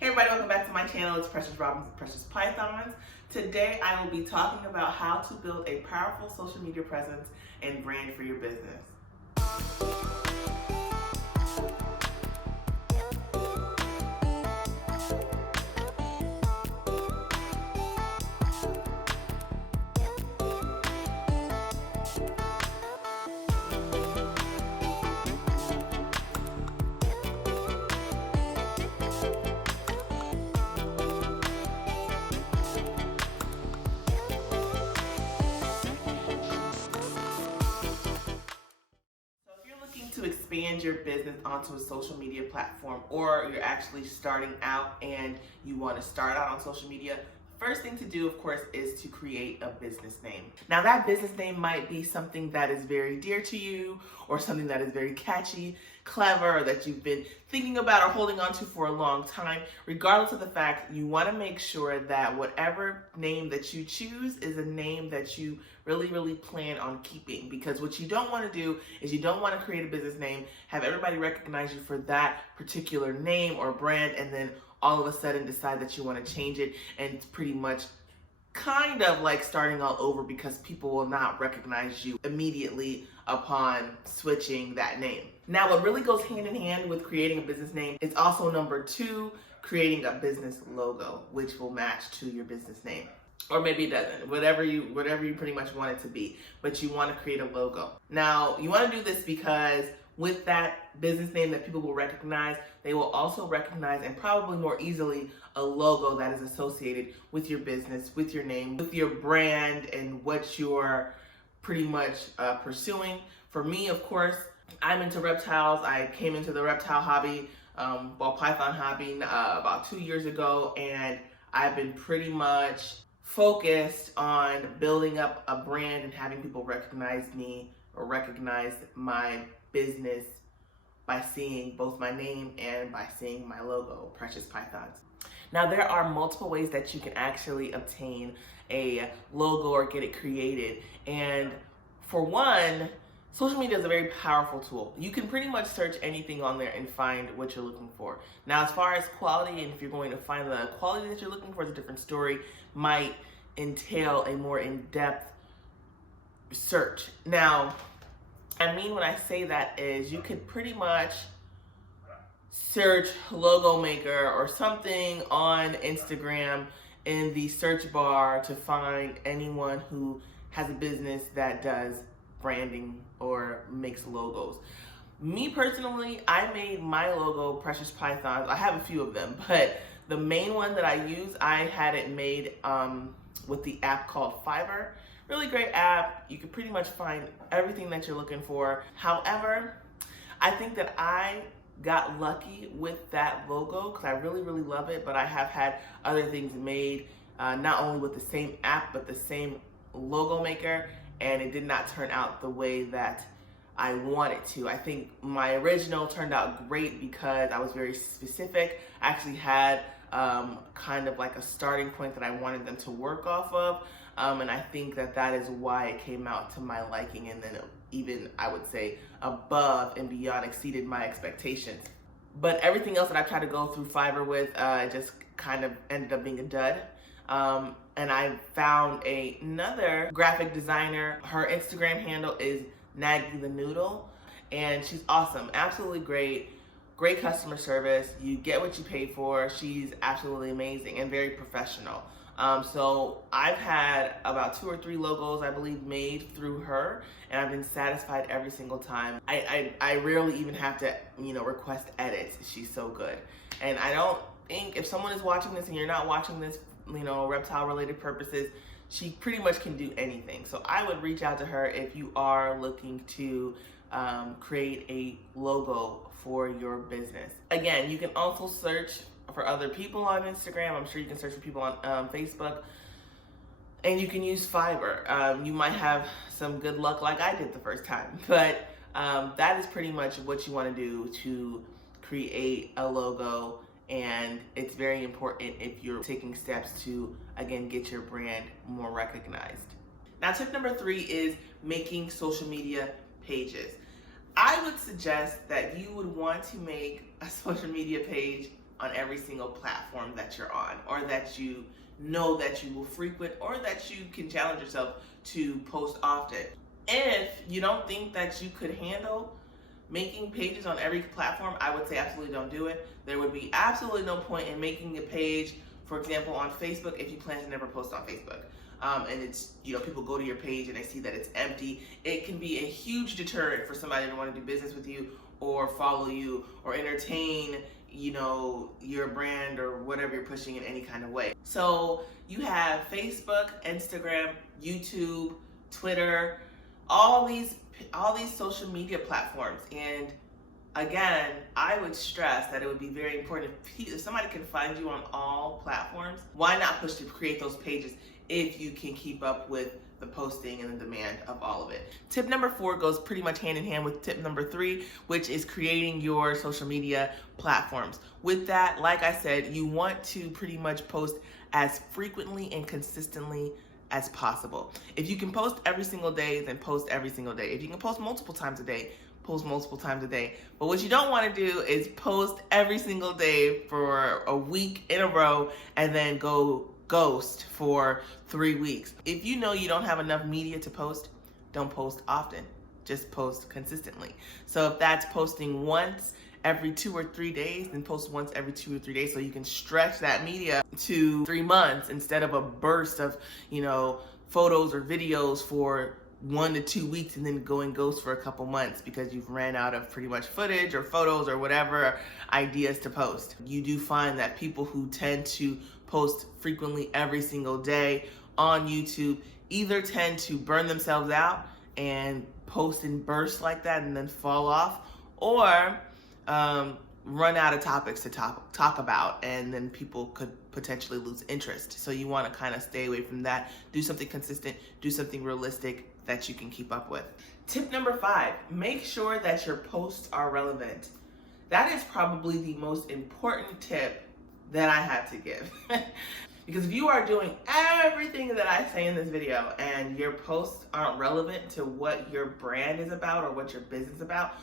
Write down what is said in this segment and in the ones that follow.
Hey everybody, welcome back to my channel. It's Precious Robins and Precious Pythons. Today I will be talking about how to build a powerful social media presence and brand for your business. To expand your business onto a social media platform, or you're actually starting out and you want to start out on social media, first thing to do, of course, is to create a business name. Now, that business name might be something that is very dear to you, or something that is very catchy, clever, or that you've been thinking about or holding on to for a long time. Regardless of the fact, you want to make sure that whatever name that you choose is a name that you really plan on keeping, because what you don't want to do is you don't want to create a business name, have everybody recognize you for that particular name or brand, and then all of a sudden decide that you want to change it, and it's pretty much kind of like starting all over, because people will not recognize you immediately upon switching that name. Now, what really goes hand in hand with creating a business name is also number two, creating a business logo, which will match to your business name. Or maybe it doesn't, whatever you pretty much want it to be, but you want to create a logo. Now, you want to do this because with that business name that people will recognize, they will also recognize, and probably more easily, a logo that is associated with your business, with your name, with your brand, and what you're pretty much pursuing. For me, of course, I'm into reptiles. I came into the reptile hobby, ball python hobby, about 2 years ago, and I've been pretty much focused on building up a brand and having people recognize me or recognize my business by seeing both my name and by seeing my logo, Precious Pythons. Now, there are multiple ways that you can actually obtain a logo or get it created. And for one, social media is a very powerful tool. You can pretty much search anything on there and find what you're looking for. Now, as far as quality, and if you're going to find the quality that you're looking for, is a different story, might entail a more in-depth search. Now, I mean, when I say that is, you could pretty much search logo maker or something on Instagram in the search bar to find anyone who has a business that does branding or makes logos. Me personally, I made my logo Precious Pythons. I have a few of them, but the main one that I use, I had it made with the app called Fiverr. Really great app. You can pretty much find everything that you're looking for. However, I think that I got lucky with that logo because I really love it, but I have had other things made, not only with the same app, but the same logo maker, and it did not turn out the way that I wanted to. I think my original turned out great because I was very specific. I actually had kind of like a starting point that I wanted them to work off of. And I think that that is why it came out to my liking, and then even, I would say, above and beyond exceeded my expectations. But everything else that I tried to go through Fiverr with just kind of ended up being a dud. And I found another graphic designer. Her Instagram handle is Naggy the Noodle, and she's awesome, absolutely great customer service. You get what you pay for. She's absolutely amazing and very professional. So I've had about 2 or 3 logos, I believe, made through her, and I've been satisfied every single time. I rarely even have to, request edits. She's so good. And I don't think, if someone is watching this and you're not watching this, reptile related purposes, she pretty much can do anything. So I would reach out to her if you are looking to create a logo for your business. Again, you can also search for other people on Instagram. I'm sure you can search for people on Facebook, and you can use Fiverr. You might have some good luck like I did the first time, but that is pretty much what you want to do to create a logo, and it's very important if you're taking steps to, again, get your brand more recognized. Now, tip number 3 is making social media pages. I would suggest that you would want to make a social media page on every single platform that you're on, or that you know that you will frequent, or that you can challenge yourself to post often. If you don't think that you could handle making pages on every platform, I would say absolutely don't do it. There would be absolutely no point in making a page, for example, on Facebook, if you plan to never post on Facebook. And it's, people go to your page and they see that it's empty. It can be a huge deterrent for somebody to want to do business with you, or follow you, or entertain, your brand or whatever you're pushing in any kind of way. So you have Facebook, Instagram, YouTube, Twitter, all these social media platforms. And again, I would stress that it would be very important if somebody can find you on all platforms, why not push to create those pages if you can keep up with the posting and the demand of all of it. Tip number 4 goes pretty much hand in hand with tip number 3, which is creating your social media platforms. With that, like I said, you want to pretty much post as frequently and consistently as possible. If you can post every single day, then post every single day. If you can post multiple times a day, post multiple times a day. But what you don't want to do is post every single day for a week in a row and then go ghost for 3 weeks. If you know you don't have enough media to post, don't post often. Just post consistently. So if that's posting once every 2 or 3 days, then post once every 2 or 3 days, so you can stretch that media to 3 months instead of a burst of, photos or videos for 1 to 2 weeks and then going ghost for a couple months because you've ran out of pretty much footage or photos or whatever ideas to post. You do find that people who tend to post frequently every single day on YouTube either tend to burn themselves out and post in bursts like that and then fall off, or run out of topics to talk about, and then people could potentially lose interest. So you want to kind of stay away from that. Do something consistent, do something realistic that you can keep up with. Tip number 5, make sure that your posts are relevant. That is probably the most important tip that I have to give. Because if you are doing everything that I say in this video and your posts aren't relevant to what your brand is about or what your business is about,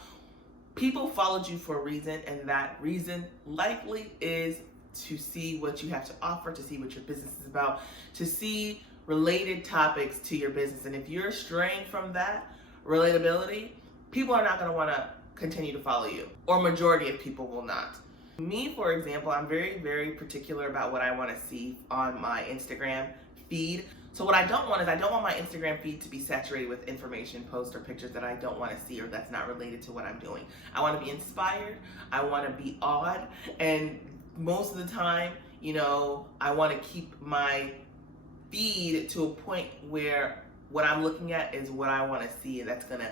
people followed you for a reason, and that reason likely is to see what you have to offer, to see what your business is about, to see related topics to your business. And if you're straying from that relatability, people are not going to want to continue to follow you, or majority of people will not. Me, for example, I'm very, very particular about what I want to see on my Instagram feed. So what I don't want is, I don't want my Instagram feed to be saturated with information, posts, or pictures that I don't want to see or that's not related to what I'm doing. I want to be inspired. I want to be odd. And most of the time, I want to keep my feed to a point where what I'm looking at is what I want to see, and that's going to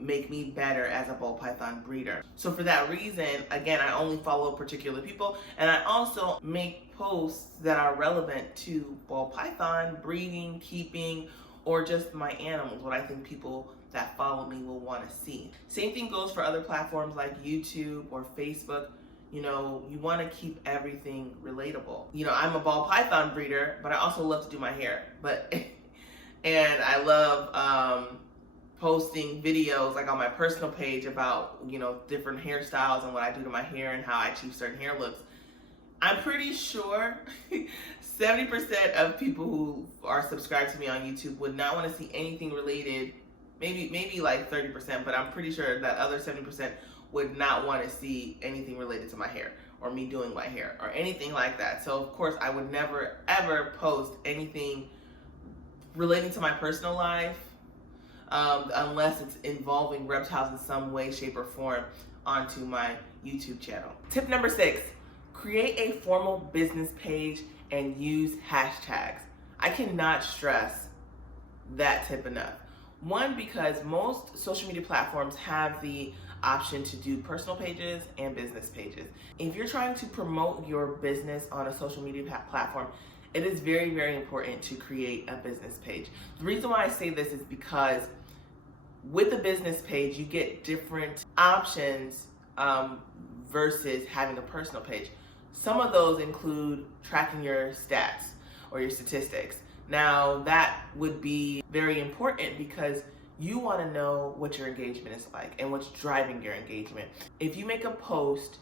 make me better as a ball python breeder. So for that reason, again, I only follow particular people, and I also make posts that are relevant to ball python breeding, keeping, or just my animals, what I think people that follow me will want to see. Same thing goes for other platforms like YouTube or Facebook. You want to keep everything relatable. I'm a ball python breeder, but I also love to do my hair. And I love posting videos like on my personal page about, different hairstyles and what I do to my hair and how I achieve certain hair looks. I'm pretty sure 70% of people who are subscribed to me on YouTube would not want to see anything related, maybe like 30%, but I'm pretty sure that other 70% would not want to see anything related to my hair or me doing my hair or anything like that. So of course I would never ever post anything relating to my personal life unless it's involving reptiles in some way, shape, or form onto my YouTube channel. Tip number 6, create a formal business page and use hashtags. I cannot stress that tip enough. One, because most social media platforms have the option to do personal pages and business pages. If you're trying to promote your business on a social media platform, it is very, very important to create a business page. The reason why I say this is because with a business page, you get different options versus having a personal page. Some of those include tracking your stats or your statistics. Now, that would be very important because you want to know what your engagement is like and what's driving your engagement. If you make a post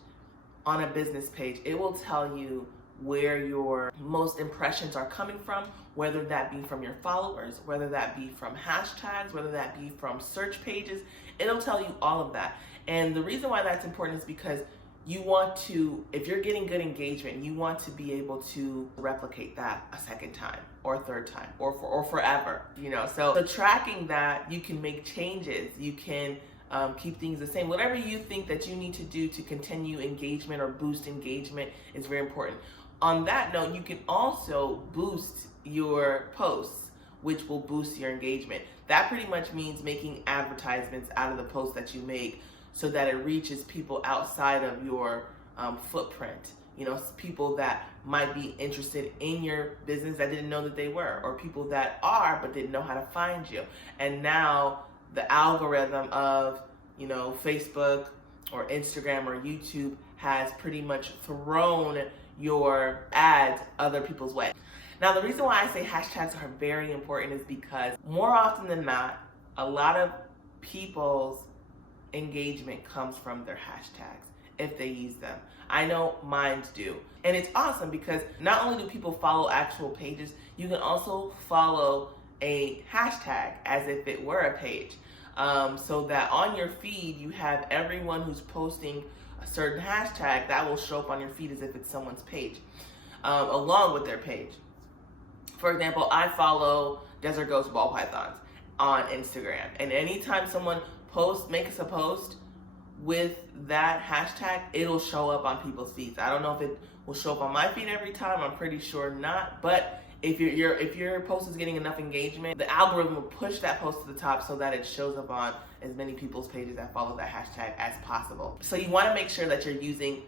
on a business page, it will tell you where your most impressions are coming from, whether that be from your followers, whether that be from hashtags, whether that be from search pages. It'll tell you all of that. And the reason why that's important is because you want to, if you're getting good engagement, you want to be able to replicate that a second time or a third time or forever, So tracking that, you can make changes. You can keep things the same. Whatever you think that you need to do to continue engagement or boost engagement is very important. On that note, you can also boost your posts, which will boost your engagement. That pretty much means making advertisements out of the posts that you make so that it reaches people outside of your footprint. People that might be interested in your business that didn't know that they were, or people that are but didn't know how to find you. And now the algorithm of, Facebook or Instagram or YouTube has pretty much thrown your ads other people's way. Now, the reason why I say hashtags are very important is because more often than not, a lot of people's engagement comes from their hashtags if they use them. I know mine do. And it's awesome because not only do people follow actual pages, you can also follow a hashtag as if it were a page. So that on your feed, you have everyone who's posting a certain hashtag that will show up on your feed as if it's someone's page, along with their page. For example, I follow Desert Ghost Ball Pythons on Instagram. And anytime someone makes a post with that hashtag, it'll show up on people's feeds. I don't know if it will show up on my feed every time. I'm pretty sure not. But if your post is getting enough engagement, the algorithm will push that post to the top so that it shows up on as many people's pages that follow that hashtag as possible. So you want to make sure that you're using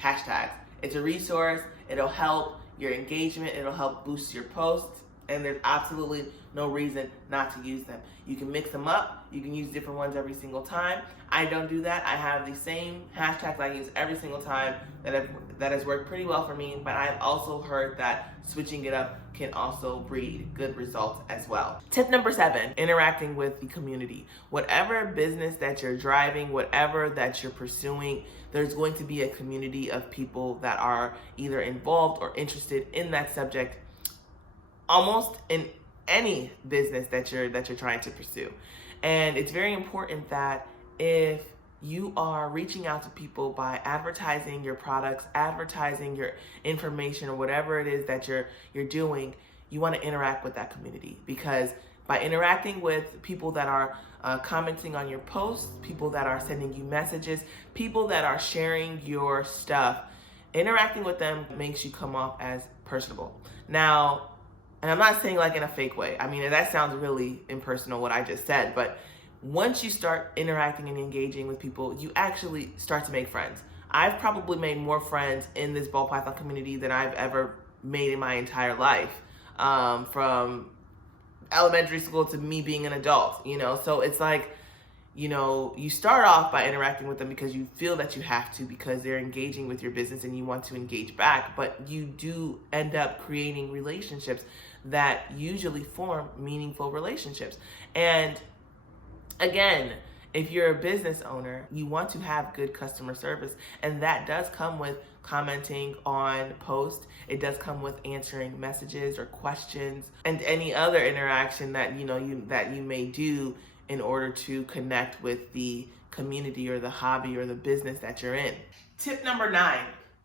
hashtags. It's a resource. It'll help your engagement. It'll help boost your posts. And there's absolutely no reason not to use them. You can mix them up. You can use different ones every single time. I don't do that. I have the same hashtags I use every single time that has worked pretty well for me, but I've also heard that switching it up can also breed good results as well. Tip number 7, interacting with the community. Whatever business that you're driving, whatever that you're pursuing, there's going to be a community of people that are either involved or interested in that subject almost in any business that you're trying to pursue. And it's very important that if you are reaching out to people by advertising your products, advertising your information, or whatever it is that you're doing, you want to interact with that community, because by interacting with people that are commenting on your posts, people that are sending you messages, people that are sharing your stuff, interacting with them makes you come off as personable. Now, and I'm not saying like in a fake way. I mean, that sounds really impersonal, what I just said, but once you start interacting and engaging with people, you actually start to make friends. I've probably made more friends in this ball python community than I've ever made in my entire life, from elementary school to me being an adult, So it's like, you start off by interacting with them because you feel that you have to, because they're engaging with your business and you want to engage back, but you do end up creating relationships that usually form meaningful relationships. And again, if you're a business owner, you want to have good customer service, and that does come with commenting on posts. It does come with answering messages or questions and any other interaction that you may do in order to connect with the community or the hobby or the business that you're in. Tip number 9,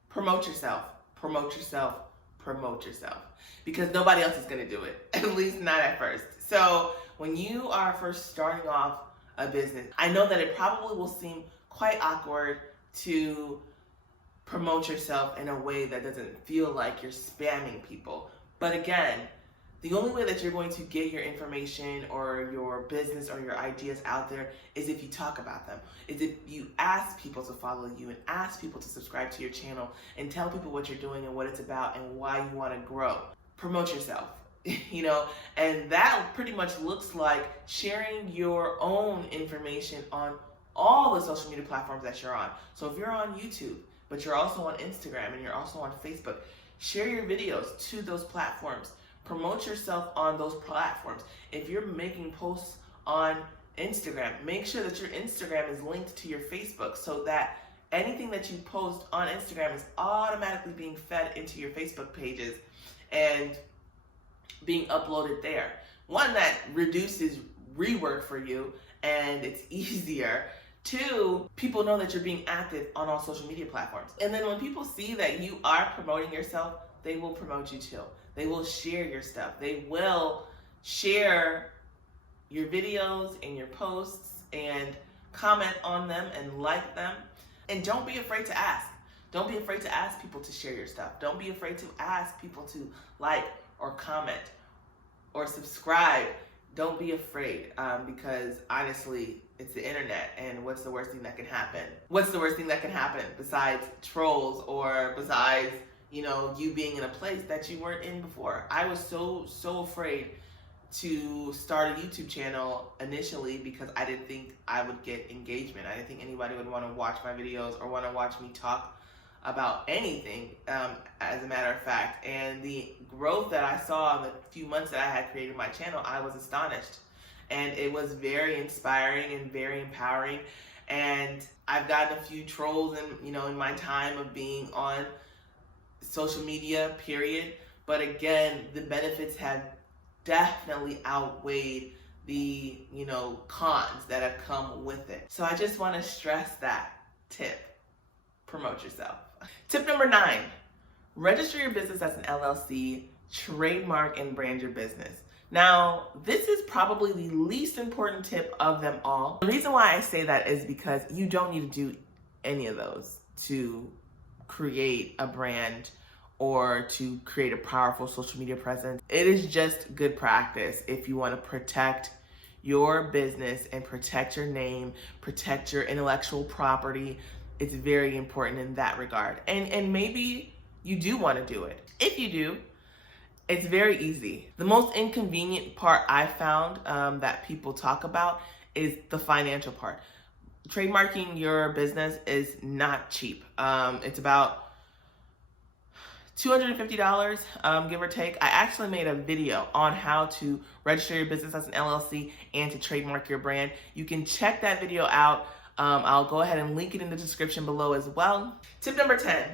promote yourself. Promote yourself. Promote yourself. Because nobody else is going to do it, at least not at first. So when you are first starting off a business, I know that it probably will seem quite awkward to promote yourself in a way that doesn't feel like you're spamming people. But again, the only way that you're going to get your information or your business or your ideas out there is if you talk about them, is if you ask people to follow you and ask people to subscribe to your channel and tell people what you're doing and what it's about and why you want to grow. Promote yourself, and that pretty much looks like sharing your own information on all the social media platforms that you're on. So if you're on YouTube, but you're also on Instagram and you're also on Facebook, share your videos to those platforms. Promote yourself on those platforms. If you're making posts on Instagram, make sure that your Instagram is linked to your Facebook so that anything that you post on Instagram is automatically being fed into your Facebook pages and being uploaded there. One, that reduces rework for you and it's easier. Two, people know that you're being active on all social media platforms. And then when people see that you are promoting yourself, they will promote you too. They will share your stuff. They will share your videos and your posts and comment on them and like them. And don't be afraid to ask. Don't be afraid to ask people to share your stuff. Don't be afraid to ask people to like or comment or subscribe. Don't be afraid, because honestly, it's the internet, and what's the worst thing that can happen? What's the worst thing that can happen besides trolls or besides, you being in a place that you weren't in before? I was so afraid to start a YouTube channel initially because I didn't think I would get engagement. I didn't think anybody would want to watch my videos or want to watch me talk about anything, as a matter of fact. And the growth that I saw in the few months that I had created my channel, I was astonished. And it was very inspiring and very empowering. And I've gotten a few trolls in my time of being on social media, period. But again, the benefits have definitely outweighed the, cons that have come with it. So I just want to stress that tip. Promote yourself. Tip number 9, register your business as an LLC, trademark and brand your business. Now, this is probably the least important tip of them all. The reason why I say that is because you don't need to do any of those to create a brand or to create a powerful social media presence. It is just good practice if you want to protect your business and protect your name, protect your intellectual property. It's very important in that regard. And maybe you do want to do it. If you do, it's very easy. The most inconvenient part I found that people talk about is the financial part. Trademarking your business is not cheap. It's about $250, give or take. I actually made a video on how to register your business as an LLC and to trademark your brand. You can check that video out. I'll go ahead and link it in the description below as well. Tip number 10,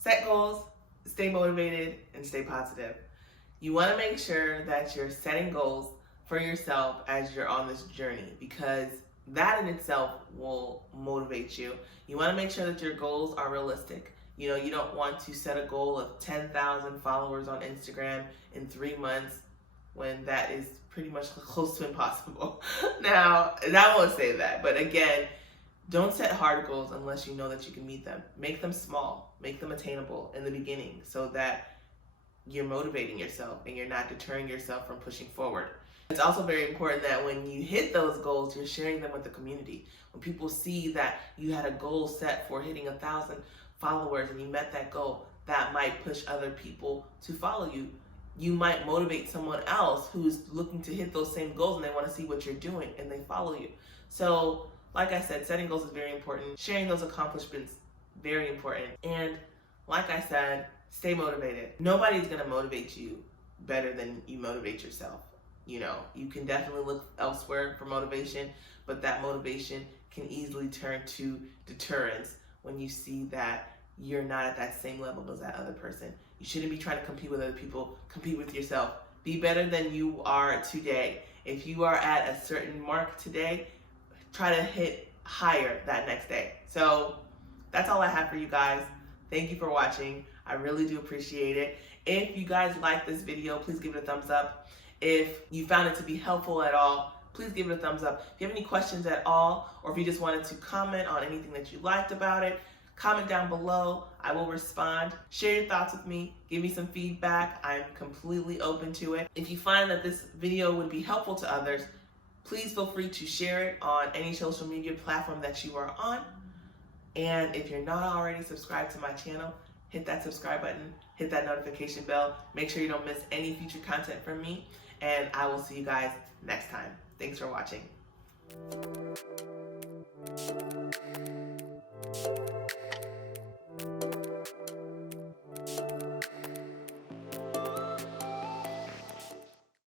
set goals, stay motivated, and stay positive. You want to make sure that you're setting goals for yourself as you're on this journey, because that in itself will motivate you. You want to make sure that your goals are realistic. You don't want to set a goal of 10,000 followers on Instagram in 3 months when that is pretty much close to impossible. Now, I won't say that, but again, don't set hard goals unless you know that you can meet them. Make them small, make them attainable in the beginning so that you're motivating yourself and you're not deterring yourself from pushing forward. It's also very important that when you hit those goals, you're sharing them with the community. When people see that you had a goal set for hitting 1,000 followers and you met that goal, that might push other people to follow you. You might motivate someone else who's looking to hit those same goals and they want to see what you're doing and they follow you. So, like I said, setting goals is very important. Sharing those accomplishments, very important. And like I said, stay motivated. Nobody's going to motivate you better than you motivate yourself. You can definitely look elsewhere for motivation, but that motivation can easily turn to deterrence when you see that you're not at that same level as that other person. You shouldn't be trying to compete with other people. Compete with yourself. Be better than you are today. If you are at a certain mark today, try to hit higher that next day. So that's all I have for you guys. Thank you for watching. I really do appreciate it. If you guys like this video, please give it a thumbs up. If you found it to be helpful at all, please give it a thumbs up. If you have any questions at all, or if you just wanted to comment on anything that you liked about it, comment down below. I will respond. Share your thoughts with me. Give me some feedback. I'm completely open to it. If you find that this video would be helpful to others, please feel free to share it on any social media platform that you are on. And if you're not already subscribed to my channel, hit that subscribe button, hit that notification bell. Make sure you don't miss any future content from me. And I will see you guys next time. Thanks for watching.